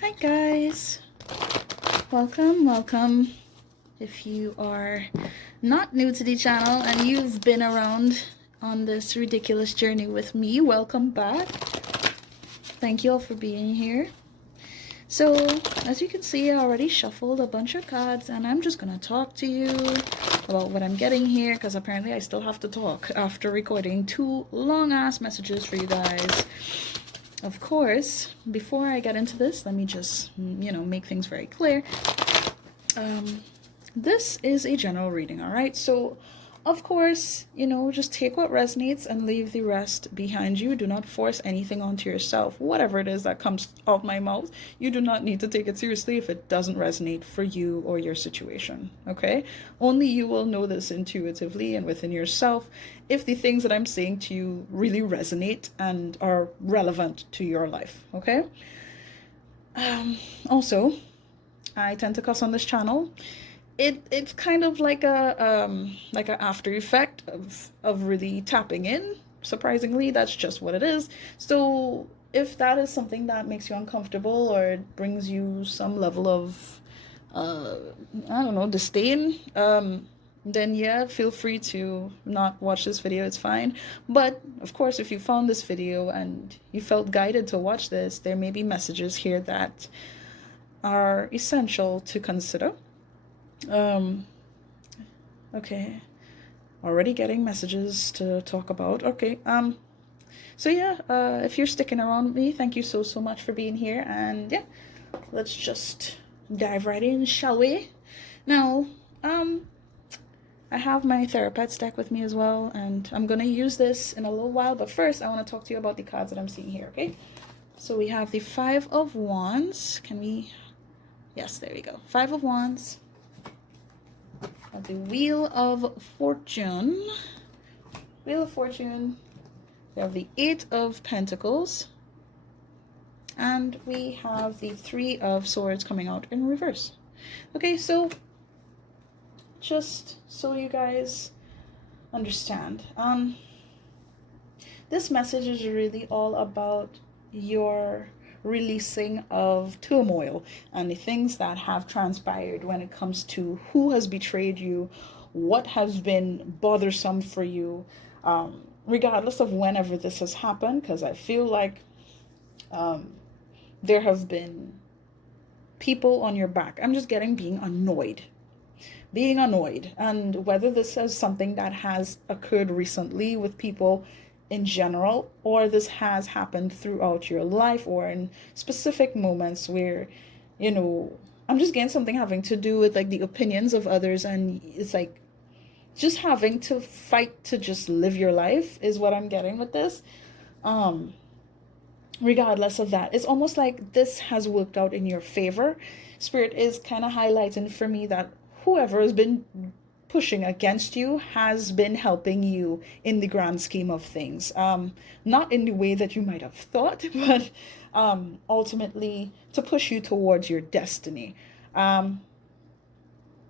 Hi guys, welcome. If you are not new to the channel and you've been around on this ridiculous journey with me, welcome back. Thank you all for being here. So as you can see, I already shuffled a bunch of cards and I'm just gonna talk to you about what I'm getting here, because apparently I still have to talk after recording 2 long ass messages for you guys. Of course, before I get into this, let me just, make things very clear. This is a general reading, all right? So, of course, just take what resonates and leave the rest behind you. Do not force anything onto yourself. Whatever it is that comes out my mouth, you do not need to take it seriously if it doesn't resonate for you or your situation, okay? Only you will know this intuitively and within yourself if the things that I'm saying to you really resonate and are relevant to your life, okay? Also, I tend to cuss on this channel. It's kind of like a after effect of really tapping in. Surprisingly, that's just what it is. So if that is something that makes you uncomfortable or it brings you some level of I don't know, disdain, then yeah, feel free to not watch this video. It's fine. But of course, if you found this video and you felt guided to watch this, there may be messages here that are essential to consider. Okay, already getting messages to talk about. Okay, so yeah, if you're sticking around with me, thank you so much for being here, and yeah, let's just dive right in, shall we? Now, I have my Therapets deck with me as well, and I'm gonna use this in a little while, but first I want to talk to you about the cards that I'm seeing here, okay? So we have the Five of Wands. Can we... Yes, there we go. Five of Wands. The Wheel of Fortune. Wheel of Fortune. We have the Eight of Pentacles. And we have the Three of Swords coming out in reverse. Okay, so just so you guys understand, this message is really all about your releasing of turmoil and the things that have transpired when it comes to who has betrayed you, what has been bothersome for you, regardless of whenever this has happened, because I feel like there have been people on your back. I'm just getting being annoyed, and whether this is something that has occurred recently with people in general, or this has happened throughout your life, or in specific moments where, I'm just getting something having to do with like the opinions of others, and it's like just having to fight to just live your life is what I'm getting with this. Regardless of that, it's almost like this has worked out in your favor. Spirit is kind of highlighting for me that whoever has been pushing against you has been helping you in the grand scheme of things. Not in the way that you might have thought, but ultimately to push you towards your destiny.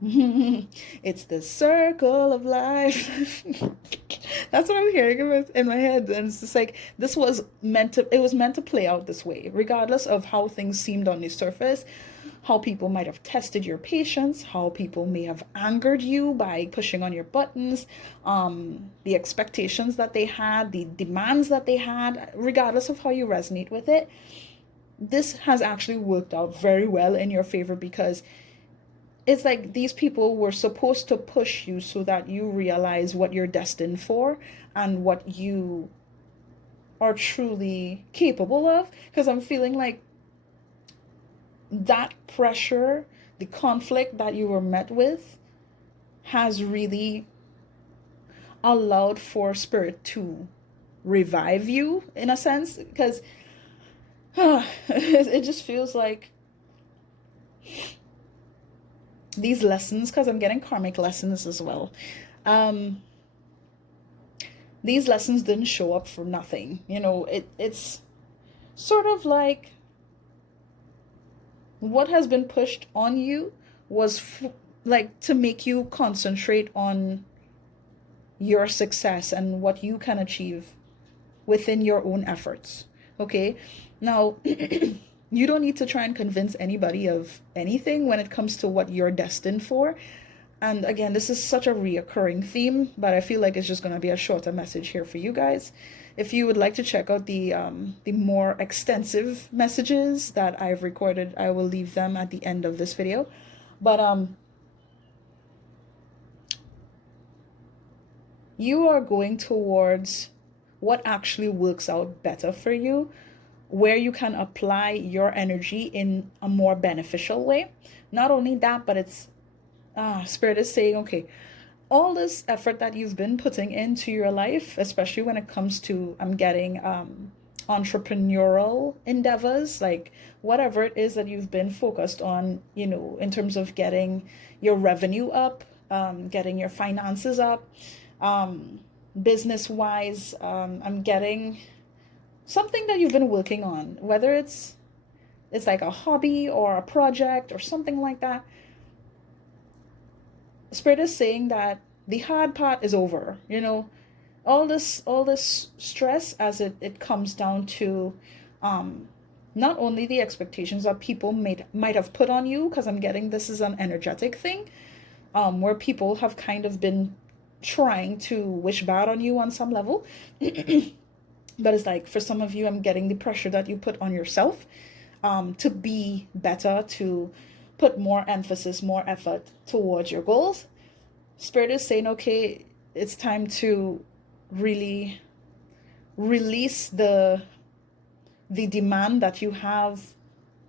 It's the circle of life. That's what I'm hearing in my head, and it's just like it was meant to play out this way, regardless of how things seemed on the surface, how people might have tested your patience, how people may have angered you by pushing on your buttons, the expectations that they had, the demands that they had. Regardless of how you resonate with it, this has actually worked out very well in your favor, because it's like these people were supposed to push you so that you realize what you're destined for and what you are truly capable of. Because I'm feeling like that pressure, the conflict that you were met with, has really allowed for Spirit to revive you in a sense. Because it just feels like these lessons, because I'm getting karmic lessons as well, these lessons didn't show up for nothing. It's sort of like what has been pushed on you was like to make you concentrate on your success and what you can achieve within your own efforts. Okay, now You don't need to try and convince anybody of anything when it comes to what you're destined for. And again, this is such a reoccurring theme, but I feel like it's just going to be a shorter message here for you guys. If you would like to check out the more extensive messages that I've recorded, I will leave them at the end of this video. But you are going towards what actually works out better for you, where you can apply your energy in a more beneficial way. Not only that, but it's Spirit is saying, okay, all this effort that you've been putting into your life, especially when it comes to, I'm getting entrepreneurial endeavors, like whatever it is that you've been focused on, you know, in terms of getting your revenue up, getting your finances up, business wise, I'm getting something that you've been working on, whether it's like a hobby or a project or something like that. Spirit is saying that the hard part is over. You know, all this stress as it comes down to not only the expectations that people might have put on you, because I'm getting this is an energetic thing, where people have kind of been trying to wish bad on you on some level. But it's like, for some of you, I'm getting the pressure that you put on yourself to be better, to put more emphasis, more effort towards your goals. Spirit is saying, okay, it's time to really release the demand that you have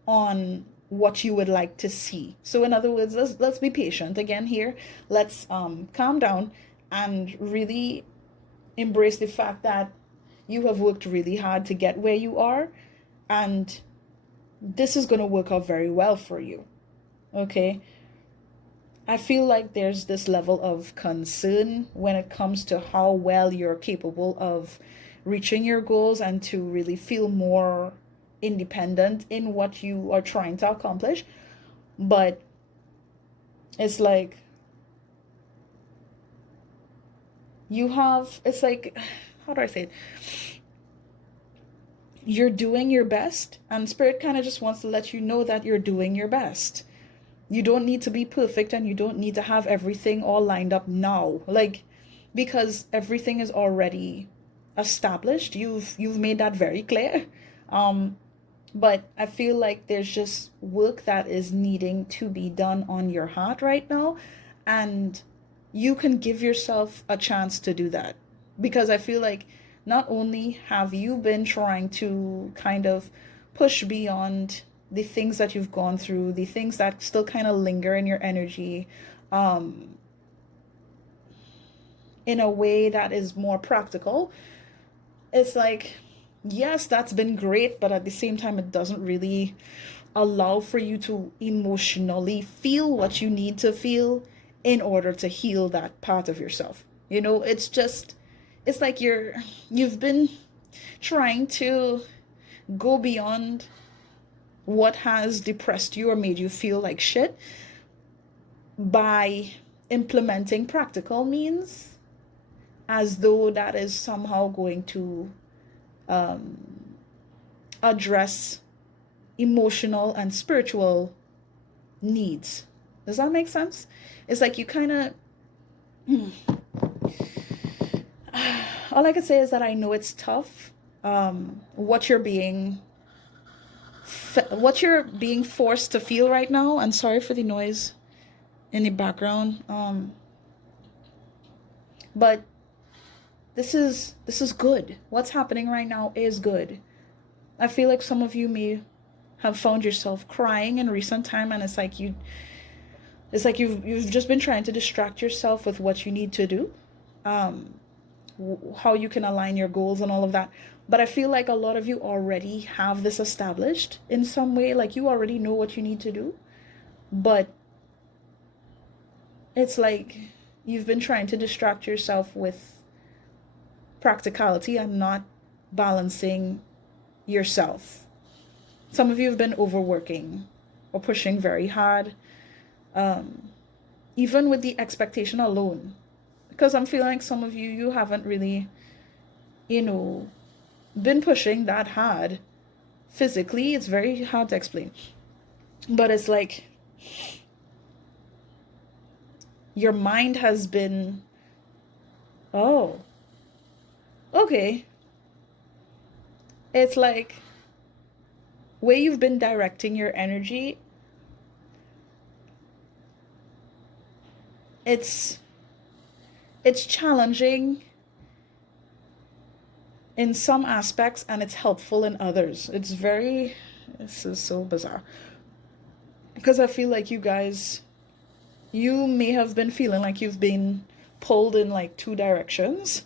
on what you would like to see. So in other words, let's be patient again here. Let's calm down and really embrace the fact that you have worked really hard to get where you are, and this is going to work out very well for you. Okay? I feel like there's this level of concern when it comes to how well you're capable of reaching your goals and to really feel more independent in what you are trying to accomplish. But it's like it's like, how do I say it? You're doing your best, and Spirit kind of just wants to let you know that you're doing your best. You don't need to be perfect, and you don't need to have everything all lined up now. Like, because everything is already established. You've made that very clear. But I feel like there's just work that is needing to be done on your heart right now, and you can give yourself a chance to do that. Because I feel like not only have you been trying to kind of push beyond the things that you've gone through, the things that still kind of linger in your energy, in a way that is more practical. It's like, yes, that's been great, but at the same time, it doesn't really allow for you to emotionally feel what you need to feel in order to heal that part of yourself. You know, it's like you've been trying to go beyond what has depressed you or made you feel like shit by implementing practical means, as though that is somehow going to address emotional and spiritual needs. Does that make sense? It's like you kind of all I can say is that I know it's tough. What you're being forced to feel right now. And sorry for the noise in the background. But this is good. What's happening right now is good. I feel like some of you may have found yourself crying in recent time, and it's like you've just been trying to distract yourself with what you need to do, how you can align your goals and all of that. But I feel like a lot of you already have this established in some way, like you already know what you need to do, but it's like you've been trying to distract yourself with practicality and not balancing yourself. Some of you have been overworking or pushing very hard, even with the expectation alone. Because I'm feeling like some of you haven't really, been pushing that hard physically. It's very hard to explain. But it's like your mind has been, oh, okay. It's like where you've been directing your energy, it's challenging in some aspects and it's helpful in others. This is so bizarre. Because I feel like you may have been feeling like you've been pulled in like two directions.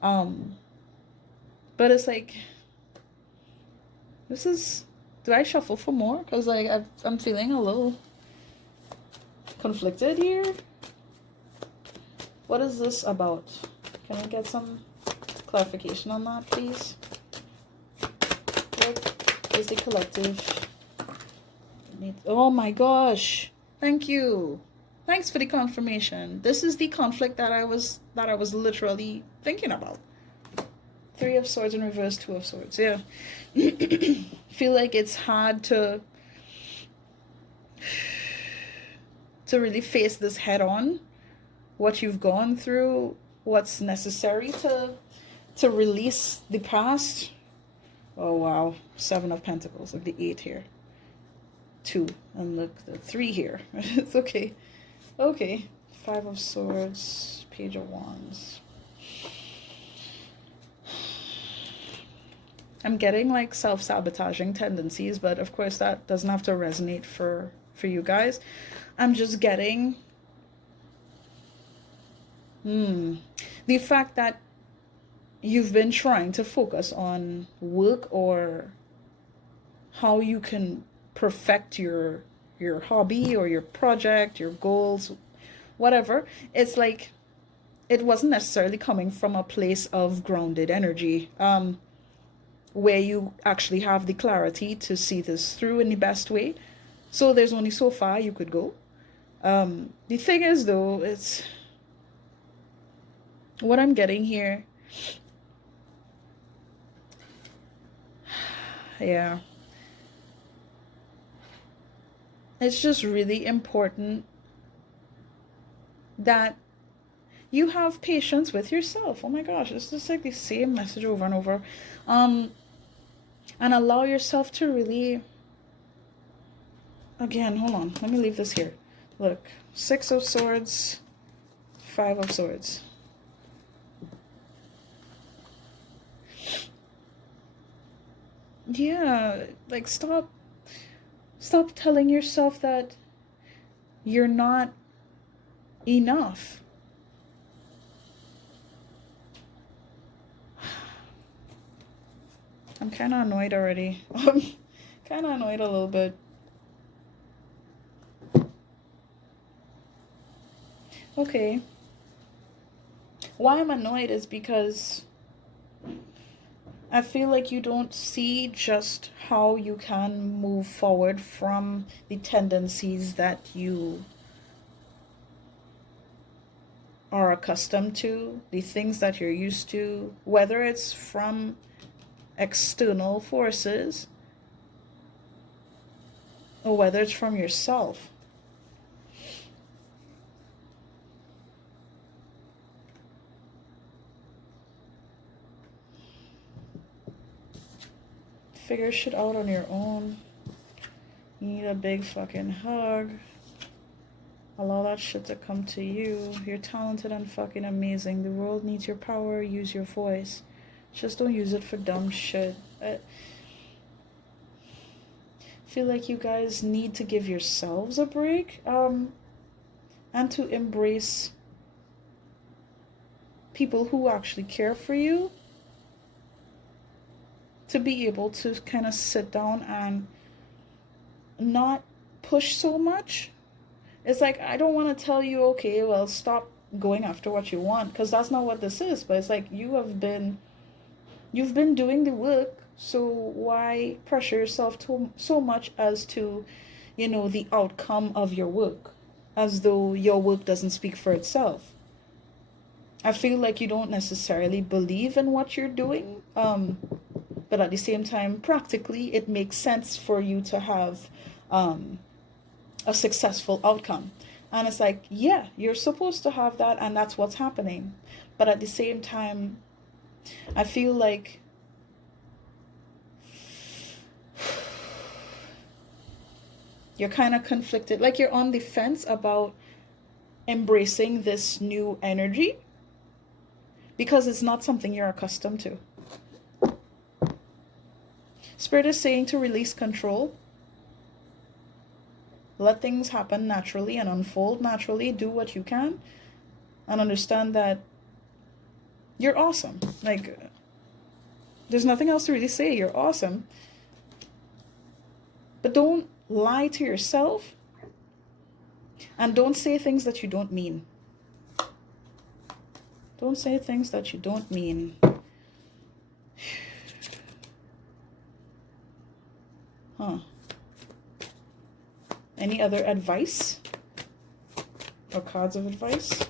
But it's like, do I shuffle for more? Because like I'm feeling a little conflicted here. What is this about? Can I get some clarification on that, please? What is the collective? Oh my gosh. Thank you. Thanks for the confirmation. This is the conflict that I was literally thinking about. 3 of Swords in reverse, 2 of Swords. Yeah. Feel like it's hard to really face this head on. What you've gone through, what's necessary to release the past. Oh wow, 7 of Pentacles, like the 8 here. 2 and look, the 3 here. It's okay. Okay. 5 of Swords, Page of Wands. I'm getting like self-sabotaging tendencies, but of course that doesn't have to resonate for you guys. I'm just getting the fact that you've been trying to focus on work or how you can perfect your hobby or your project, your goals, whatever. It's like it wasn't necessarily coming from a place of grounded energy, where you actually have the clarity to see this through in the best way. So there's only so far you could go. The thing is though, it's what I'm getting here. Yeah. It's just really important that you have patience with yourself. Oh my gosh, it's just like the same message over and over. And allow yourself to really, again, hold on, let me leave this here. Look, 6 of Swords, 5 of Swords. Yeah, like stop telling yourself that you're not enough. I'm kind of annoyed already. I'm kind of annoyed a little bit. Okay. Why I'm annoyed is because I feel like you don't see just how you can move forward from the tendencies that you are accustomed to, the things that you're used to, whether it's from external forces or whether it's from yourself. Figure shit out on your own. You need a big fucking hug. Allow that shit to come to you. You're talented and fucking amazing. The world needs your power. Use your voice. Just don't use it for dumb shit. I feel like you guys need to give yourselves a break. And to embrace people who actually care for you. To be able to kind of sit down and not push so much. It's like, I don't want to tell you, okay, well, stop going after what you want, because that's not what this is. But it's like you've been doing the work, so why pressure yourself so much as to, the outcome of your work, as though your work doesn't speak for itself. I feel like you don't necessarily believe in what you're doing, but but at the same time, practically, it makes sense for you to have a successful outcome. And it's like, yeah, you're supposed to have that, and that's what's happening. But at the same time, I feel like you're kind of conflicted, like you're on the fence about embracing this new energy because it's not something you're accustomed to. Spirit is saying to release control. Let things happen naturally and unfold naturally. Do what you can and understand that you're awesome. Like, there's nothing else to really say. You're awesome. But don't lie to yourself and don't say things that you don't mean. Don't say things that you don't mean. Huh. Any other advice? Or cards of advice?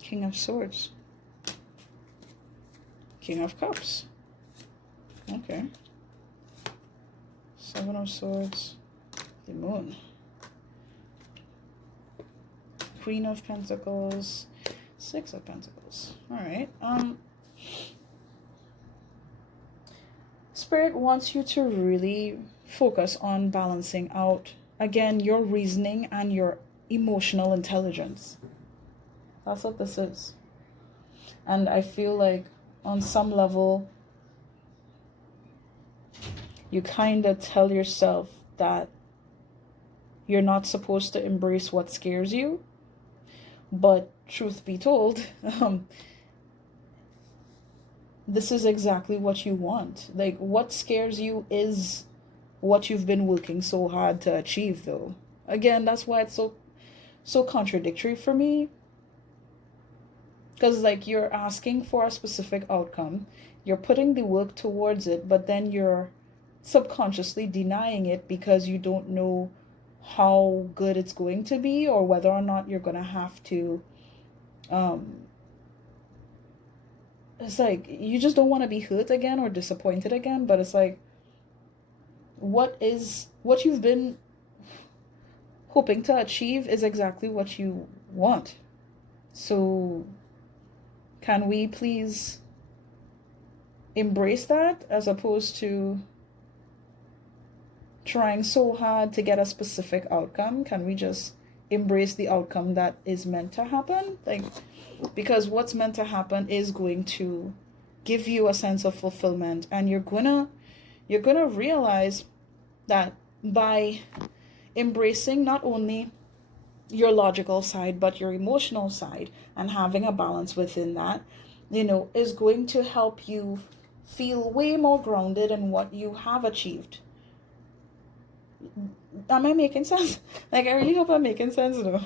King of Swords. King of Cups. Okay. Seven of Swords. The Moon. Queen of Pentacles. Six of Pentacles. Alright. Spirit wants you to really focus on balancing out, again, your reasoning and your emotional intelligence. That's what this is. And I feel like on some level, you kind of tell yourself that you're not supposed to embrace what scares you. But truth be told, this is exactly what you want. Like, what scares you is what you've been working so hard to achieve, though. Again, that's why it's so contradictory for me. Because, like, you're asking for a specific outcome. You're putting the work towards it, but then you're subconsciously denying it because you don't know how good it's going to be or whether or not you're going to have to... It's like, you just don't want to be hurt again or disappointed again, but it's like, what you've been hoping to achieve is exactly what you want. So, can we please embrace that as opposed to trying so hard to get a specific outcome? Can we just embrace the outcome that is meant to happen? Like, because what's meant to happen is going to give you a sense of fulfillment, and you're gonna realize that by embracing not only your logical side but your emotional side and having a balance within that, is going to help you feel way more grounded in what you have achieved. Am I making sense? Like, I really hope I'm making sense though.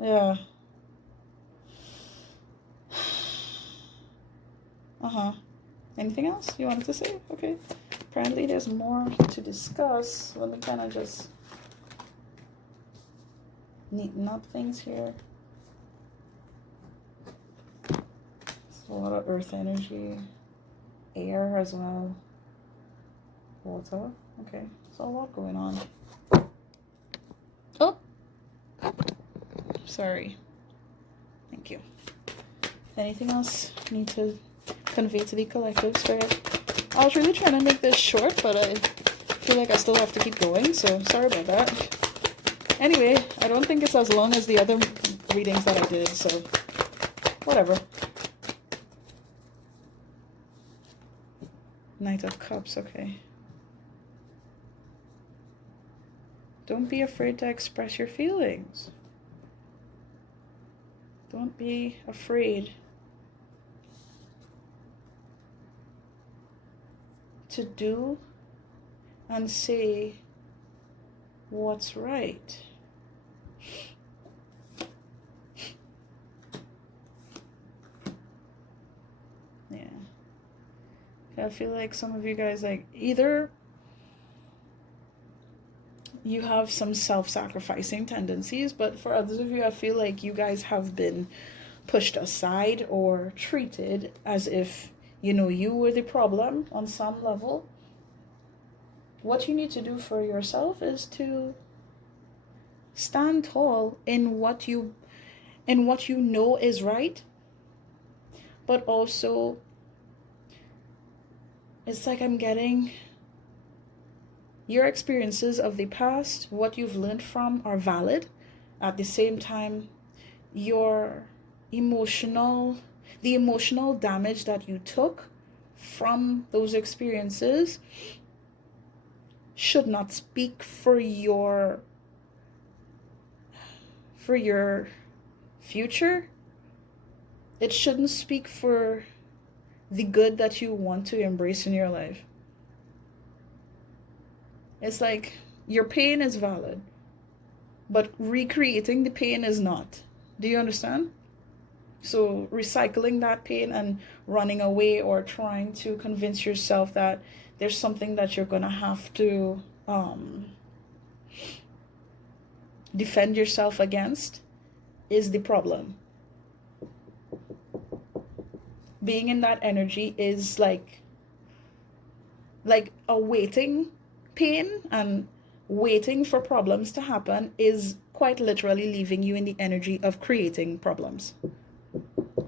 Yeah. Anything else you wanted to say? Okay. Apparently there's more to discuss. Let me kind of just neaten up things here. There's a lot of earth energy. Air as well. Water. Okay. There's a lot going on. Oh! Sorry. Thank you. Anything else you need to convey to the collective, Spirit? I was really trying to make this short, but I feel like I still have to keep going, so sorry about that. Anyway, I don't think it's as long as the other readings that I did, so whatever. Knight of Cups, okay. Don't be afraid to express your feelings. Don't be afraid to do and say what's right. Yeah. I feel like some of you guys, like, either you have some self-sacrificing tendencies, but for others of you, I feel like you guys have been pushed aside or treated as if, you know, you were the problem on some level. What you need to do for yourself is to stand tall in what you know is right, but also it's like I'm getting your experiences of the past, what you've learned from are valid. At the same time, your the emotional damage that you took from those experiences should not speak for your future. It shouldn't speak for the good that you want to embrace in your life. It's like your pain is valid, but recreating the pain is not. Do you understand? So recycling that pain and running away or trying to convince yourself that there's something that you're going to have to defend yourself against is the problem. Being in that energy is like awaiting pain and waiting for problems to happen is quite literally leaving you in the energy of creating problems.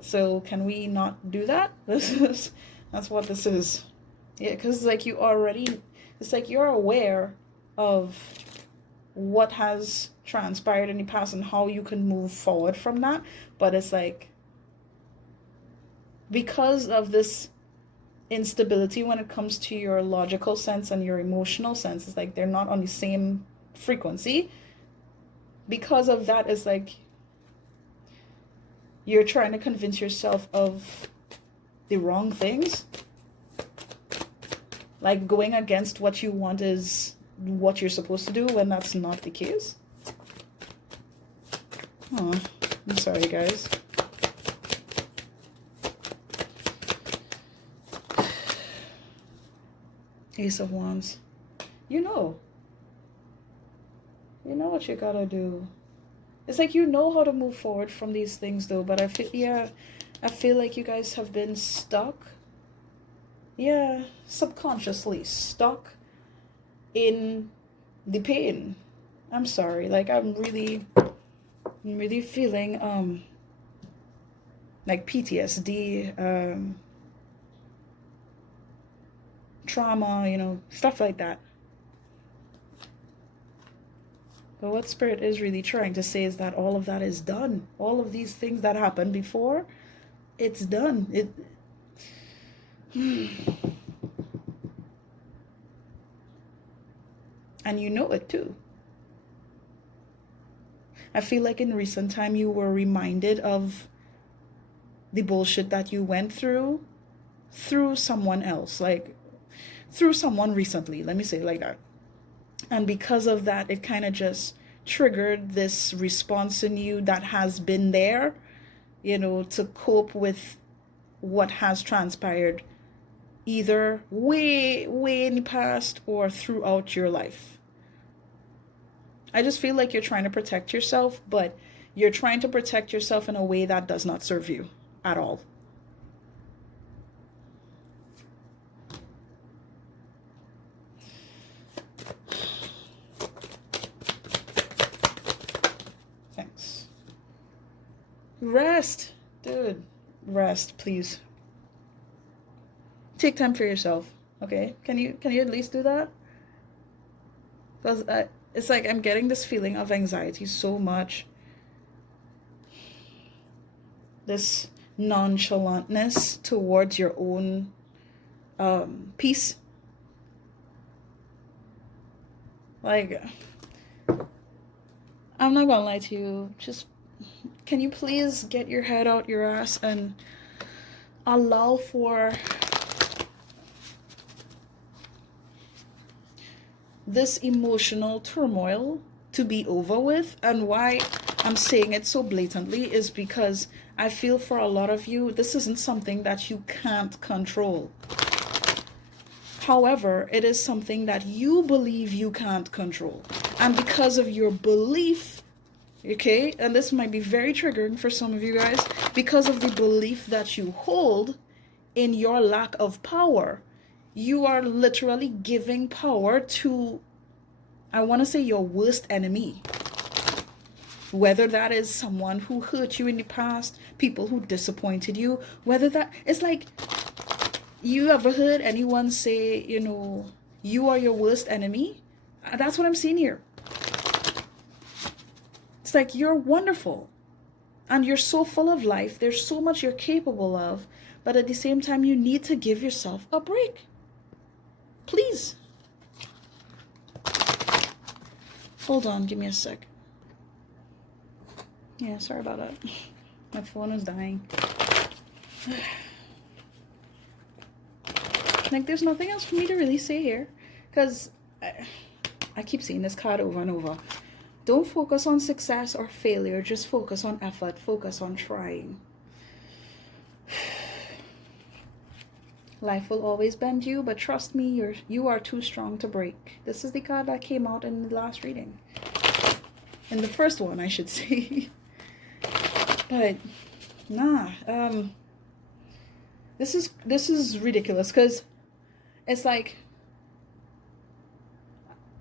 So can we not do that? That's what this is. Yeah, because like it's like you're aware of what has transpired in the past and how you can move forward from that. But it's like, because of this instability when it comes to your logical sense and your emotional sense, it's like they're not on the same frequency. Because of that, it's like you're trying to convince yourself of the wrong things. Like going against what you want is what you're supposed to do when that's not the case. Oh, I'm sorry, guys. Ace of Wands. You know what you gotta do. It's like you know how to move forward from these things though, but I feel like you guys have been stuck. Yeah, subconsciously stuck in the pain. I'm sorry. Like I'm really feeling like PTSD, trauma, you know, stuff like that. But what Spirit is really trying to say is that all of that is done. All of these things that happened before, it's done. And you know it too. I feel like in recent time you were reminded of the bullshit that you went through someone else, like through someone recently, let me say it like that. And because of that, it kind of just triggered this response in you that has been there, you know, to cope with what has transpired either way in the past or throughout your life. I just feel like you're trying to protect yourself, but you're trying to protect yourself in a way that does not serve you at all. Thanks. Rest, dude. Rest, please. Take time for yourself, okay? Can you at least do that? Because it's like I'm getting this feeling of anxiety so much. This nonchalantness towards your own peace. Like, I'm not gonna lie to you. Just, can you please get your head out your ass and allow for this emotional turmoil to be over with? And why I'm saying it so blatantly is because I feel for a lot of you, this isn't something that you can't control. However, it is something that you believe you can't control. And because of your belief, okay, and this might be very triggering for some of you guys, because of the belief that you hold in your lack of power. You are literally giving power to, I want to say, your worst enemy. Whether that is someone who hurt you in the past, people who disappointed you, whether that, it's like, you ever heard anyone say, you know, you are your worst enemy? That's what I'm seeing here. It's like, you're wonderful and you're so full of life. There's so much you're capable of, but at the same time, you need to give yourself a break. Please. Hold on, give me a sec. Yeah, sorry about that. My phone is dying. Like, there's nothing else for me to really say here, because I keep seeing this card over and over. Don't focus on success or failure, just focus on effort, focus on trying. Life will always bend you, but trust me, you are too strong to break. This is the card that came out in the last reading. In the first one, I should say. But nah, this is ridiculous, because it's like,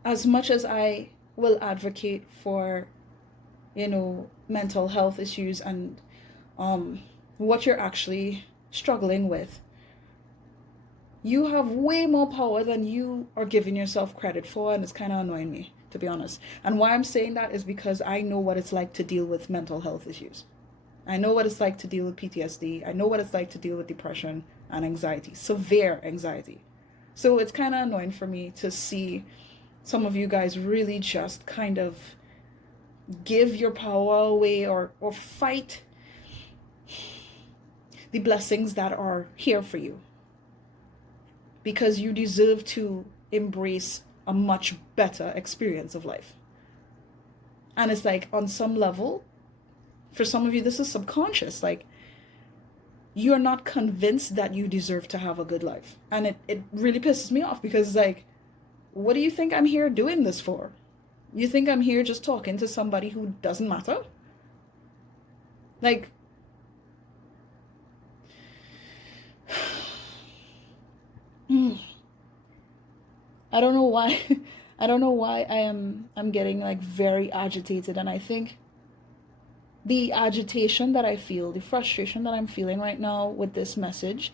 as much as I will advocate for, you know, mental health issues and what you're actually struggling with, you have way more power than you are giving yourself credit for, and it's kind of annoying me, to be honest. And why I'm saying that is because I know what it's like to deal with mental health issues. I know what it's like to deal with PTSD. I know what it's like to deal with depression and anxiety, severe anxiety. So it's kind of annoying for me to see some of you guys really just kind of give your power away or fight the blessings that are here for you, because you deserve to embrace a much better experience of life. And it's like, on some level, for some of you, this is subconscious. Like, you're not convinced that you deserve to have a good life. And it really pisses me off, because, like, what do you think I'm here doing this for? You think I'm here just talking to somebody who doesn't matter? Like, I don't know why. I don't know why I'm getting like very agitated, and I think the agitation that I feel, the frustration that I'm feeling right now with this message,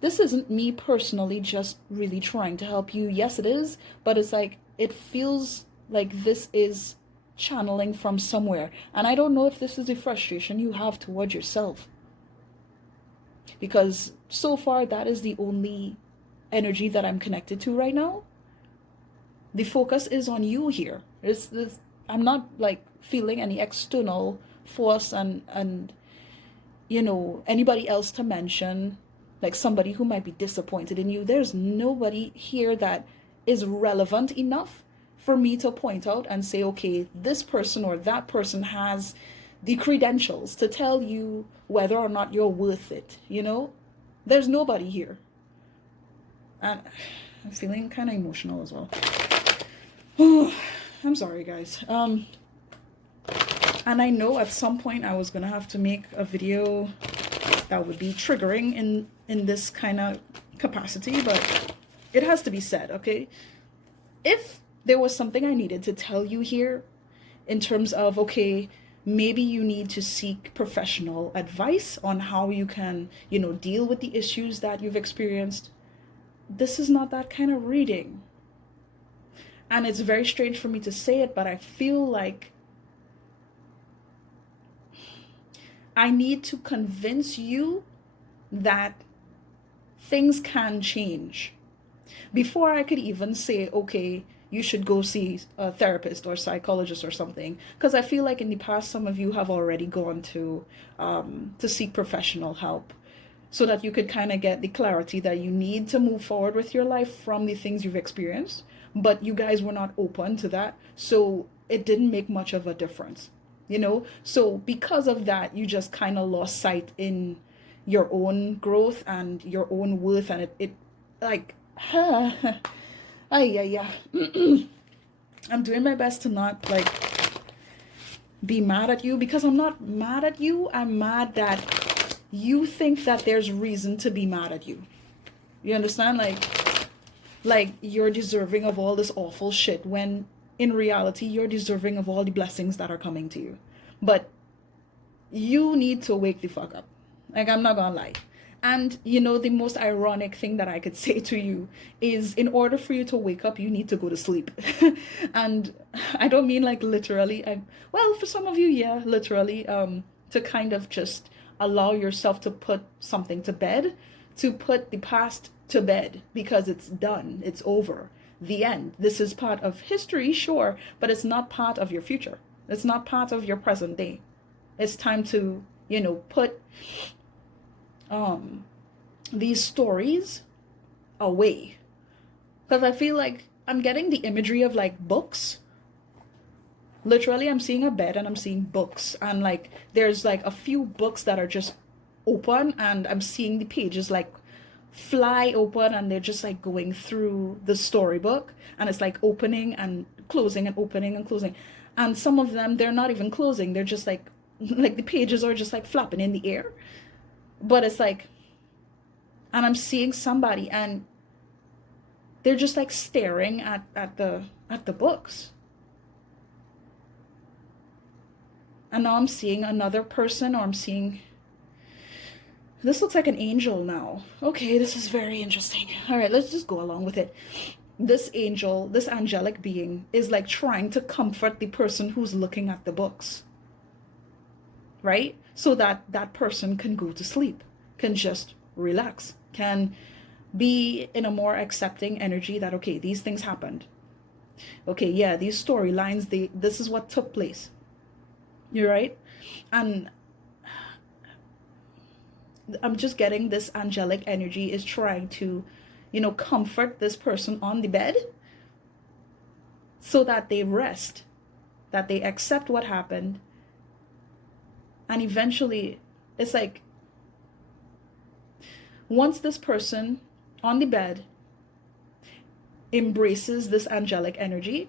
this isn't me personally just really trying to help you. Yes, it is, but it's like, it feels like this is channeling from somewhere, and I don't know if this is the frustration you have towards yourself, because so far that is the only energy that I'm connected to right now. The focus is on you here. I'm not like feeling any external force and you know, anybody else to mention, like somebody who might be disappointed in you. There's nobody here that is relevant enough for me to point out and say, okay, this person or that person has the credentials to tell you whether or not you're worth it. You know, there's nobody here. And I'm feeling kind of emotional as well. Oh, I'm sorry, guys. And I know at some point I was gonna have to make a video that would be triggering in this kind of capacity, but it has to be said, okay? If there was something I needed to tell you here in terms of, okay, maybe you need to seek professional advice on how you can, you know, deal with the issues that you've experienced, this is not that kind of reading. And it's very strange for me to say it, but I feel like I need to convince you that things can change before I could even say, okay, you should go see a therapist or psychologist or something. Because I feel like in the past, some of you have already gone to seek professional help, so that you could kind of get the clarity that you need to move forward with your life from the things you've experienced. But you guys were not open to that, so it didn't make much of a difference, you know? So because of that, you just kind of lost sight in your own growth and your own worth, and it like, yeah. I'm doing my best to not like be mad at you, because I'm not mad at you. I'm mad that you think that there's reason to be mad at you. You understand? Like you're deserving of all this awful shit, when in reality you're deserving of all the blessings that are coming to you. But you need to wake the fuck up. Like, I'm not gonna lie. And you know, the most ironic thing that I could say to you is, in order for you to wake up, you need to go to sleep. And I don't mean like literally. Well, for some of you, yeah, literally, to kind of just allow yourself to put something to bed, to put the past to bed, because it's done, it's over, the end. This is part of history, sure, but it's not part of your future. It's not part of your present day. It's time to, you know, put these stories away. Because I feel like I'm getting the imagery of like books. Literally, I'm seeing a bed and I'm seeing books, and like there's like a few books that are just open, and I'm seeing the pages like fly open, and they're just like going through the storybook, and it's like opening and closing and opening and closing. And some of them, they're not even closing, they're just like the pages are just like flapping in the air. But it's like, and I'm seeing somebody, and they're just like staring at the books. And now I'm seeing another person, or I'm seeing, this looks like an angel now. Okay, this is very interesting. All right, let's just go along with it. This angel, this angelic being, is like trying to comfort the person who's looking at the books, right? So that that person can go to sleep, can just relax, can be in a more accepting energy that, okay, these things happened. Okay, yeah, these storylines, this is what took place. You're right. And I'm just getting this angelic energy is trying to, you know, comfort this person on the bed, so that they rest, that they accept what happened. And eventually, it's like, once this person on the bed embraces this angelic energy,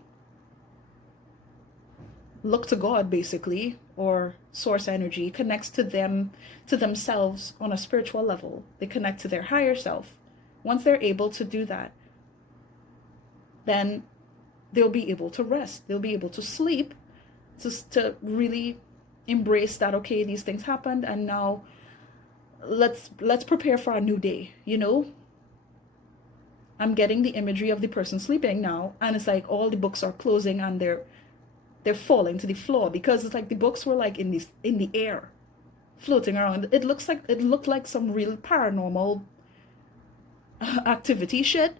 look to God basically, or source energy, connects to them, to themselves on a spiritual level. They connect to their higher self. Once they're able to do that, then they'll be able to rest. They'll be able to sleep, to really embrace that, okay, these things happened, and now let's prepare for a new day, you know? I'm getting the imagery of the person sleeping now, and it's like all the books are closing, and they're falling to the floor, because it's like the books were like in the air, floating around. It looked like some real paranormal activity shit,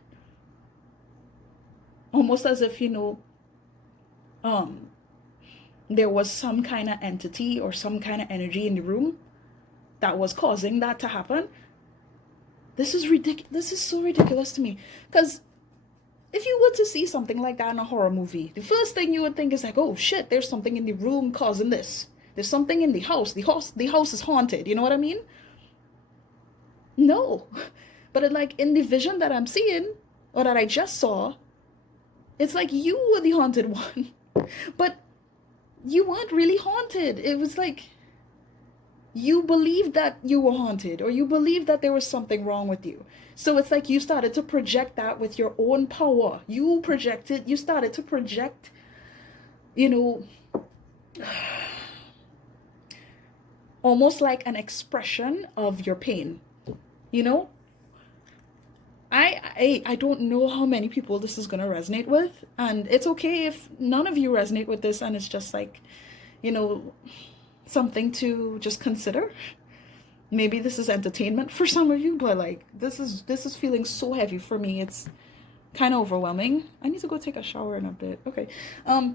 almost as if, you know, there was some kind of entity or some kind of energy in the room that was causing that to happen. This is ridiculous. This is so ridiculous to me, because if you were to see something like that in a horror movie, the first thing you would think is like, oh shit, there's something in the room causing this. There's something in the house. The house is haunted. You know what I mean? No. But like in the vision that I'm seeing, or that I just saw, it's like you were the haunted one. But you weren't really haunted. It was like you believed that you were haunted, or you believed that there was something wrong with you. So it's like you started to project that with your own power. You started to project, you know, almost like an expression of your pain, you know? I don't know how many people this is going to resonate with, and it's okay if none of you resonate with this, and it's just like, you know, something to just consider. Maybe this is entertainment for some of you, but like this is feeling so heavy for me. It's kind of overwhelming. I need to go take a shower in a bit. Okay. I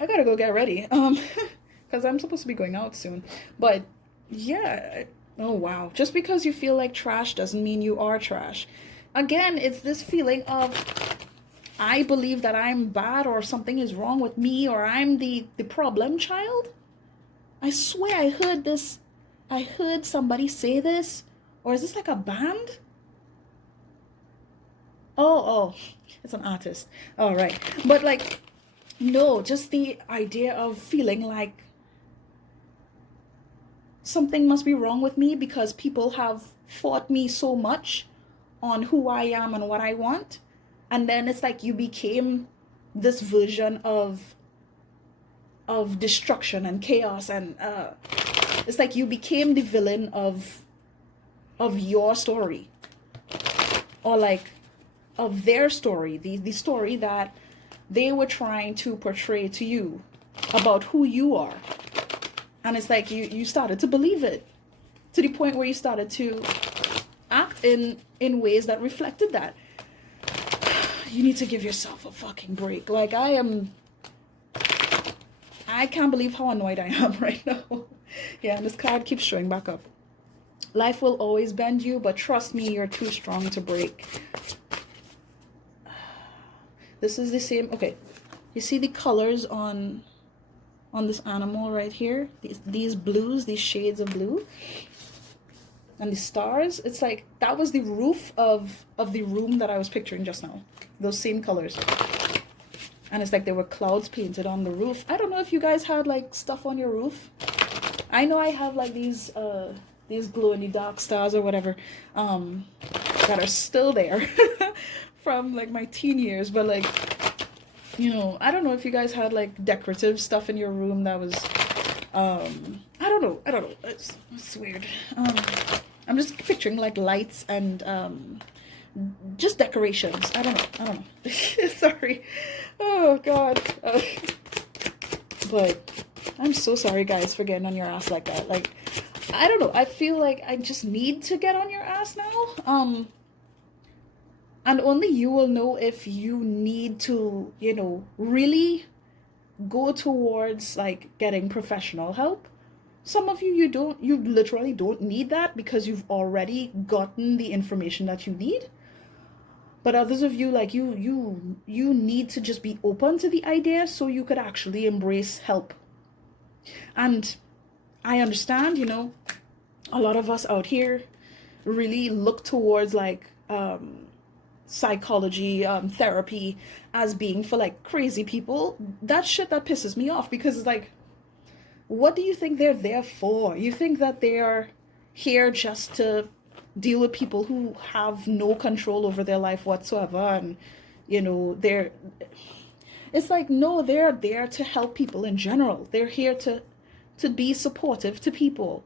gotta go get ready. Because I'm supposed to be going out soon. But yeah. Oh wow. Just because you feel like trash doesn't mean you are trash. Again, it's this feeling of, I believe that I'm bad, or something is wrong with me, or I'm the problem child. I swear I heard this. I heard somebody say this. Or is this like a band? Oh, it's an artist. All right. But like, No, just the idea of feeling like something must be wrong with me because people have fought me so much on who I am and what I want. And then it's like you became this version of destruction and chaos, and it's like you became the villain of your story, or like of their story, the story that they were trying to portray to you about who you are. And it's like you started to believe it, to the point where you started to act in ways that reflected that. You need to give yourself a fucking break. Like, I can't believe how annoyed I am right now. Yeah, and this card keeps showing back up. Life will always bend you, but trust me, you're too strong to break. This is the same. Okay, you see the colors on this animal right here? These blues, these shades of blue. And the stars, it's like that was the roof of the room that I was picturing just now. Those same colors. And it's like there were clouds painted on the roof. I don't know if you guys had like stuff on your roof. I know I have like these glow in the dark stars or whatever that are still there from like my teen years. But like, you know, I don't know if you guys had like decorative stuff in your room that was I don't know. It's weird. I'm just picturing like lights and just decorations. I don't know. Sorry. Oh God. But I'm so sorry, guys, for getting on your ass like that. Like, I don't know. I feel like I just need to get on your ass now. And only you will know if you need to, you know, really go towards like getting professional help. Some of you, you literally don't need that because you've already gotten the information that you need. But others of you, like you need to just be open to the idea so you could actually embrace help. And I understand, you know, a lot of us out here really look towards like psychology, therapy as being for like crazy people. That's shit that pisses me off, because it's like, what do you think they're there for? You think that they are here just to deal with people who have no control over their life whatsoever, and you know, it's like, no, they're there to help people in general. They're here to be supportive to people.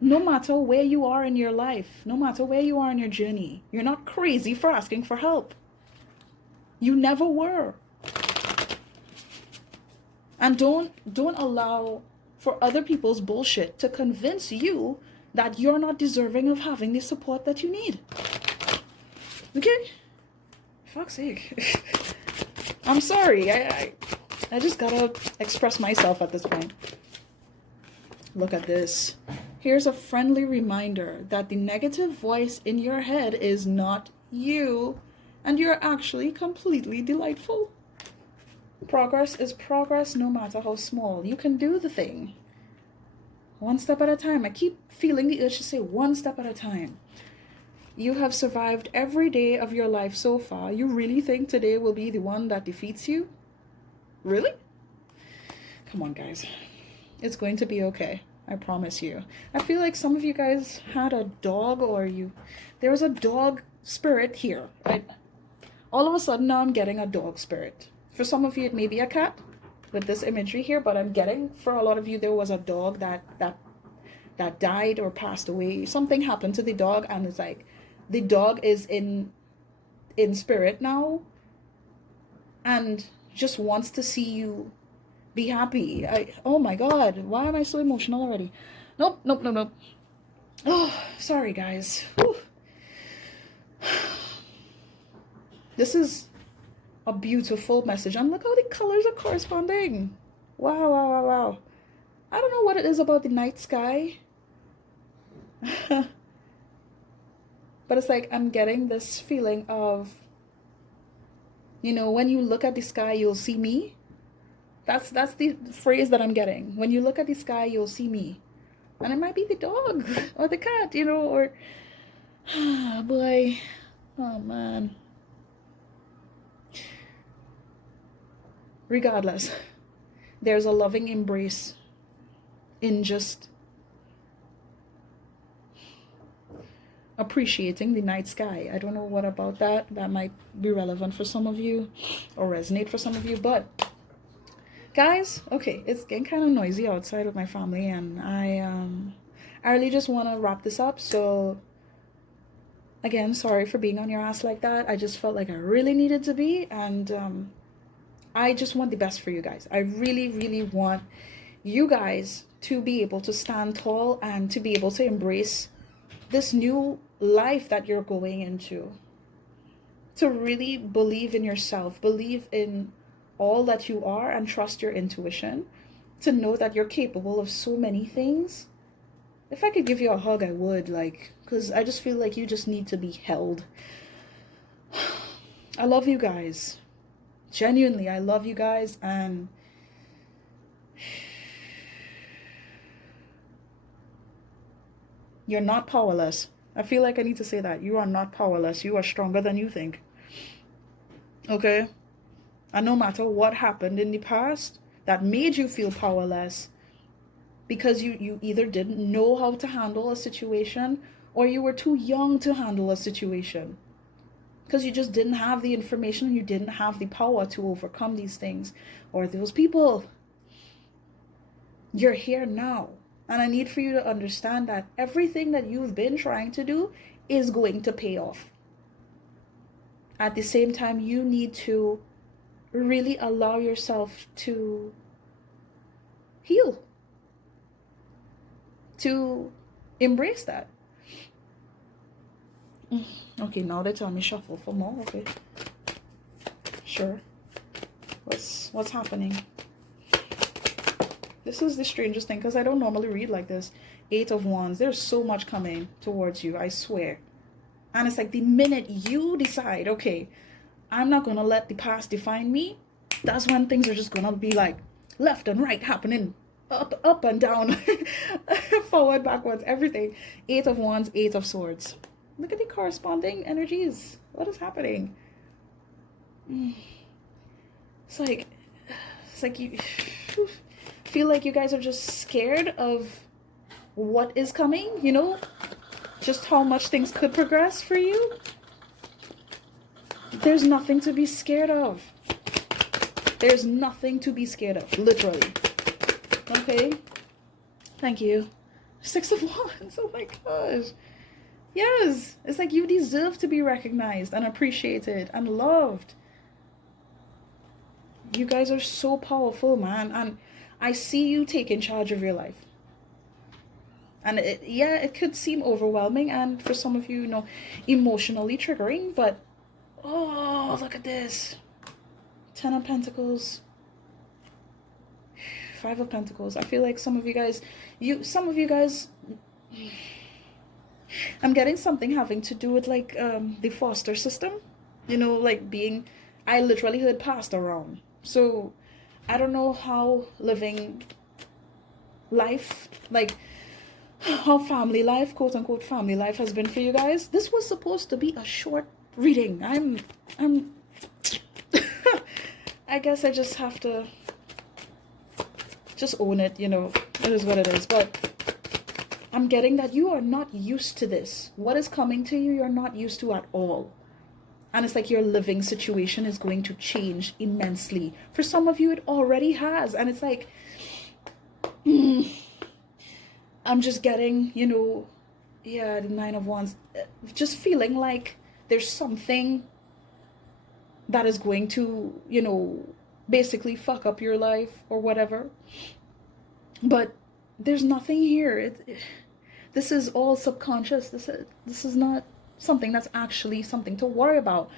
No matter where you are in your life, no matter where you are in your journey, you're not crazy for asking for help. You never were. And don't allow for other people's bullshit to convince you that you're not deserving of having the support that you need. Okay? Fuck's sake. I'm sorry. I just gotta express myself at this point. Look at this. Here's a friendly reminder that the negative voice in your head is not you, and you're actually completely delightful. Progress is progress, no matter how small. You can do the thing. One step at a time. I keep feeling the urge to say one step at a time. You have survived every day of your life so far. You really think today will be the one that defeats you? Really? Come on, guys. It's going to be okay. I promise you. I feel like some of you guys had a dog, or there was a dog spirit here. All of a sudden now I'm getting a dog spirit. For some of you it may be a cat with this imagery here, but I'm getting, for a lot of you, there was a dog that died or passed away. Something happened to the dog, and it's like the dog is in spirit now and just wants to see you be happy. Oh my God, why am I so emotional already? Nope. Oh, sorry guys. Whew. This is a beautiful message, and look how the colors are corresponding. Wow. I don't know what it is about the night sky. But it's like I'm getting this feeling of, you know, when you look at the sky, you'll see me. That's the phrase that I'm getting. When you look at the sky, you'll see me. And it might be the dog or the cat, you know, or... Oh, boy. Oh, man. regardless, there's a loving embrace in just appreciating the night sky. I don't know what about that might be relevant for some of you or resonate for some of you, but guys, okay, it's getting kind of noisy outside with my family, and I really just want to wrap this up. So again, sorry for being on your ass like that. I just felt like I really needed to be, and I just want the best for you guys. I really, really want you guys to be able to stand tall and to be able to embrace this new life that you're going into. To really believe in yourself, believe in all that you are, and trust your intuition. To know that you're capable of so many things. If I could give you a hug, I would, like, because I just feel like you just need to be held. I love you guys. Genuinely, I love you guys, and you're not powerless. I feel like I need to say that. You are not powerless. You are stronger than you think. Okay? And no matter what happened in the past that made you feel powerless, because you either didn't know how to handle a situation, or you were too young to handle a situation. Because you just didn't have the information, you didn't have the power to overcome these things or those people. You're here now. And I need for you to understand that everything that you've been trying to do is going to pay off. At the same time, you need to really allow yourself to heal, to embrace that. Okay, now they tell me shuffle for more. Okay, sure. What's happening? This is the strangest thing, because I don't normally read like this. 8 of Wands. There's so much coming towards you, I swear. And it's like the minute you decide, okay, I'm not going to let the past define me, that's when things are just going to be like left and right happening. Up and down. Forward, backwards, everything. 8 of Wands, 8 of Swords. Look at the corresponding energies. What is happening? It's like you feel like you guys are just scared of what is coming, you know, just how much things could progress for you. There's nothing to be scared of. There's nothing to be scared of, literally. Okay, thank you. 6 of Wands. Oh my gosh. Yes, it's like you deserve to be recognized and appreciated and loved. You guys are so powerful, man, and I see you taking charge of your life. And it could seem overwhelming, and for some of you, you know, emotionally triggering, but oh, look at this. 10 of Pentacles, 5 of Pentacles. I feel like some of you guys, I'm getting something having to do with like the foster system, you know, like being, I literally heard passed around. So I don't know how living life, like how family life, quote unquote family life, has been for you guys. This was supposed to be a short reading. I'm I guess I just have to just own it, you know. It is what it is. But I'm getting that you are not used to this. What is coming to you, you're not used to at all. And it's like your living situation is going to change immensely. For some of you, it already has. And it's like, I'm just getting, you know, yeah, the 9 of Wands. Just feeling like there's something that is going to, you know, basically fuck up your life or whatever. But there's nothing here. This is all subconscious. This is not something that's actually something to worry about.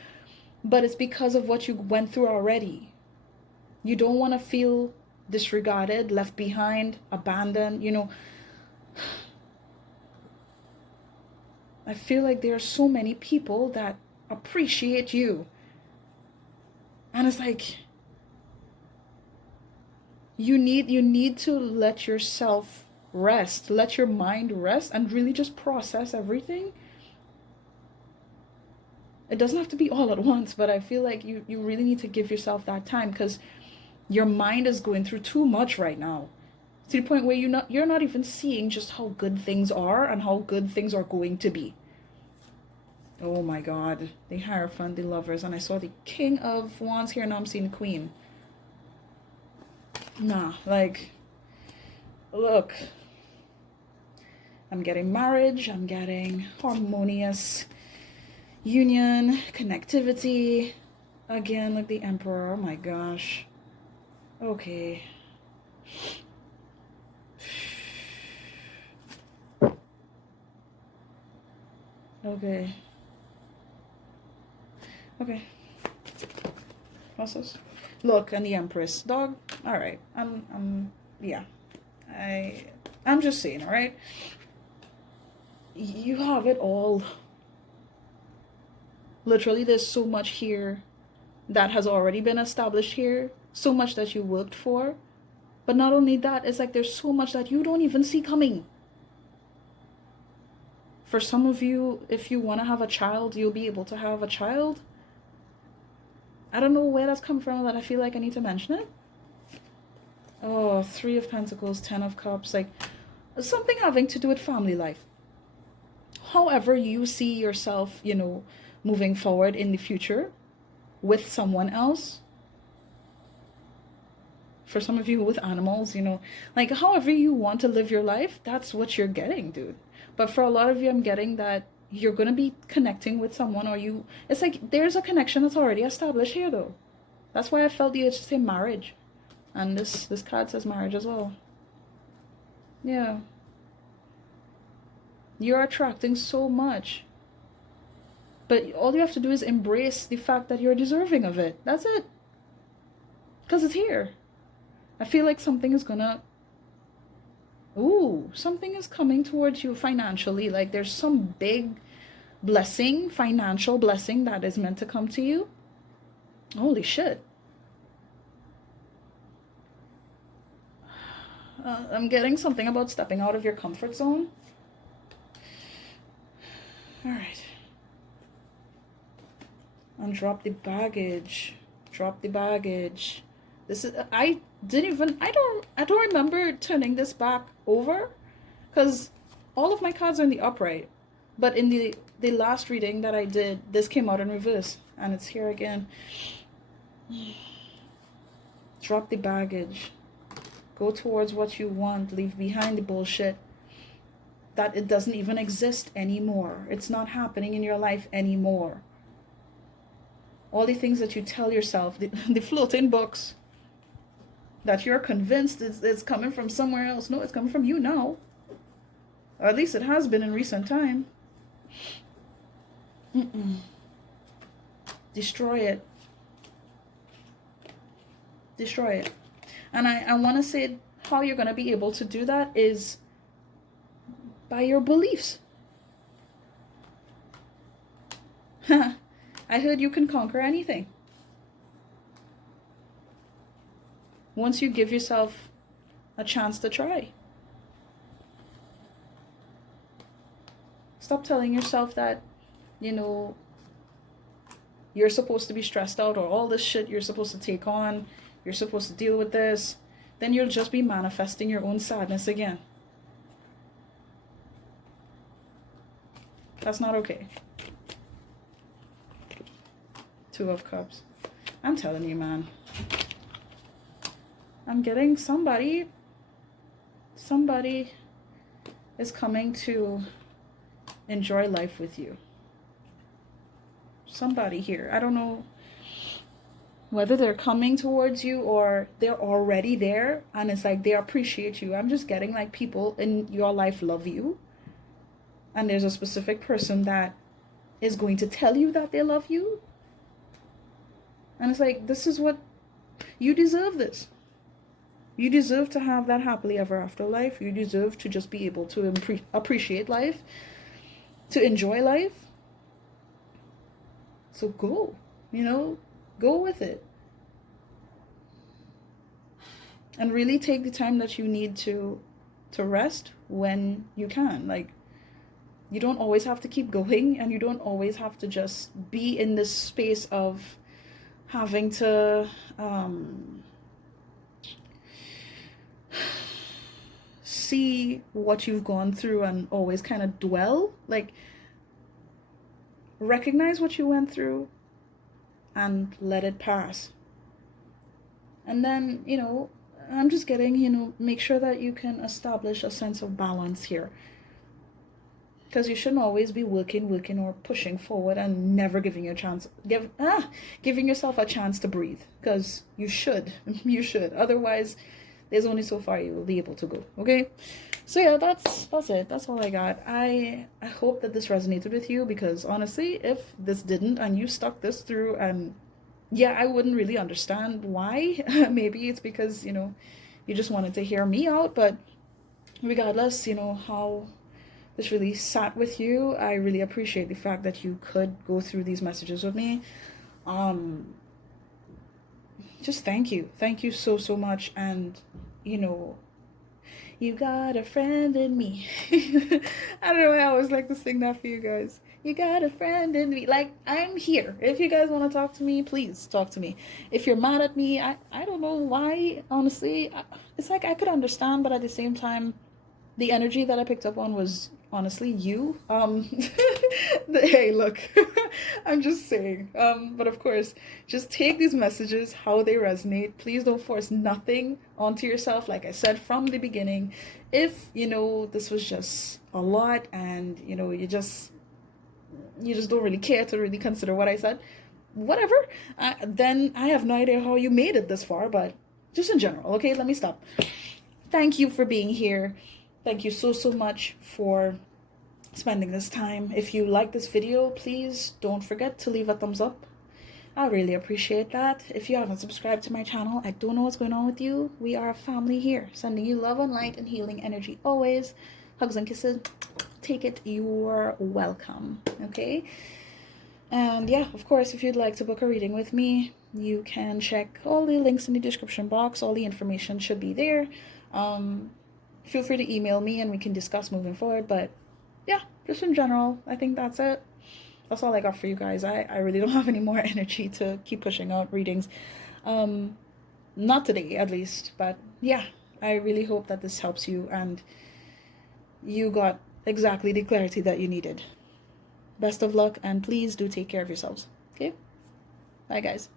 But it's because of what you went through already. You don't want to feel disregarded, left behind, abandoned, you know. I feel like there are so many people that appreciate you. And it's like, you need to let yourself rest, let your mind rest, and really just process everything. It doesn't have to be all at once, but I feel like you really need to give yourself that time, because Your mind is going through too much right now, to the point where you're not even seeing just how good things are and how good things are going to be. Oh my God, the Hierophant, the Lovers, and I saw the King of Wands here. Now I'm seeing the Queen. Nah, like, look, I'm getting marriage, I'm getting harmonious union, connectivity. Again, like the Emperor. Oh my gosh. Okay. Okay. Okay. Process. Look, and the Empress. Dog. Alright. Yeah. I'm just saying, alright? You have it all. Literally, there's so much here that has already been established here. So much that you worked for. But not only that, it's like there's so much that you don't even see coming. For some of you, if you want to have a child, you'll be able to have a child. I don't know where that's come from, that I feel like I need to mention it. Oh, 3 of Pentacles, 10 of Cups, like something having to do with family life. However you see yourself, you know, moving forward in the future with someone else. For some of you with animals, you know, like however you want to live your life, that's what you're getting, dude. But for a lot of you, I'm getting that you're going to be connecting with someone, or it's like there's a connection that's already established here, though. That's why I felt the urge to say marriage. And this card says marriage as well. Yeah. You're attracting so much. But all you have to do is embrace the fact that you're deserving of it. That's it. Because it's here. I feel like something is gonna... Ooh, something is coming towards you financially. Like there's some big blessing, financial blessing that is meant to come to you. Holy shit. I'm getting something about stepping out of your comfort zone. All right. And drop the baggage. Drop the baggage. This is... I don't remember turning this back over, because all of my cards are in the upright. But in the last reading that I did, this came out in reverse, and it's here again. Drop the baggage. Go towards what you want. Leave behind the bullshit that it doesn't even exist anymore. It's not happening in your life anymore. All the things that you tell yourself, the floating books that you're convinced it's coming from somewhere else. No, it's coming from you now. Or at least it has been in recent time. Destroy it. Destroy it. And I want to say how you're going to be able to do that is by your beliefs. I heard you can conquer anything. Once you give yourself a chance to try. Stop telling yourself that, you know, you're supposed to be stressed out, or all this shit you're supposed to take on. You're supposed to deal with this. Then you'll just be manifesting your own sadness again. That's not okay. 2 of Cups. I'm telling you, man. I'm getting somebody is coming to enjoy life with you. Somebody here. I don't know whether they're coming towards you or they're already there, and it's like they appreciate you. I'm just getting like people in your life love you, and there's a specific person that is going to tell you that they love you, and it's like, this is what you deserve. This, you deserve to have that happily ever after life. You deserve to just be able to appreciate life, to enjoy life. So go, you know, go with it. And really take the time that you need to rest when you can. Like, you don't always have to keep going, and you don't always have to just be in this space of having to see what you've gone through and always kind of dwell. Like, recognize what you went through and let it pass. And then, I'm just getting, make sure that you can establish a sense of balance here. Because you shouldn't always be working or pushing forward and never giving giving yourself a chance to breathe. Because you should. Otherwise, there's only so far you will be able to go. Okay? So yeah, that's it. That's all I got. I hope that this resonated with you, because honestly, if this didn't and you stuck this through, and yeah, I wouldn't really understand why. Maybe it's because, you just wanted to hear me out, but regardless, how this really sat with you, I really appreciate the fact that you could go through these messages with me. Just thank you. Thank you so, so much. And, you got a friend in me. I don't know why I always like to sing that for you guys. You got a friend in me. Like, I'm here. If you guys want to talk to me, please talk to me. If you're mad at me, I don't know why, honestly. It's like I could understand, but at the same time, the energy that I picked up on was honestly you. Hey, look, I'm just saying. But of course, just take these messages how they resonate. Please don't force nothing onto yourself. Like I said from the beginning, if this was just a lot and you just don't really care to really consider what I said, whatever, then I have no idea how you made it this far. But just in general, okay, let me stop. Thank you for being here. Thank you so, so much for spending this time. If you like this video, please don't forget to leave a thumbs up. I really appreciate that. If you haven't subscribed to my channel, I don't know what's going on with you. We are a family here, sending you love and light and healing energy always. Hugs and kisses. Take it. You're welcome. Okay? And yeah, of course, if you'd like to book a reading with me, you can check all the links in the description box. All the information should be there. Feel free to email me and we can discuss moving forward. But yeah, just in general, I think that's it. That's all I got for you guys. I really don't have any more energy to keep pushing out readings. Not today, at least. But yeah, I really hope that this helps you and you got exactly the clarity that you needed. Best of luck, and please do take care of yourselves. Okay? Bye, guys.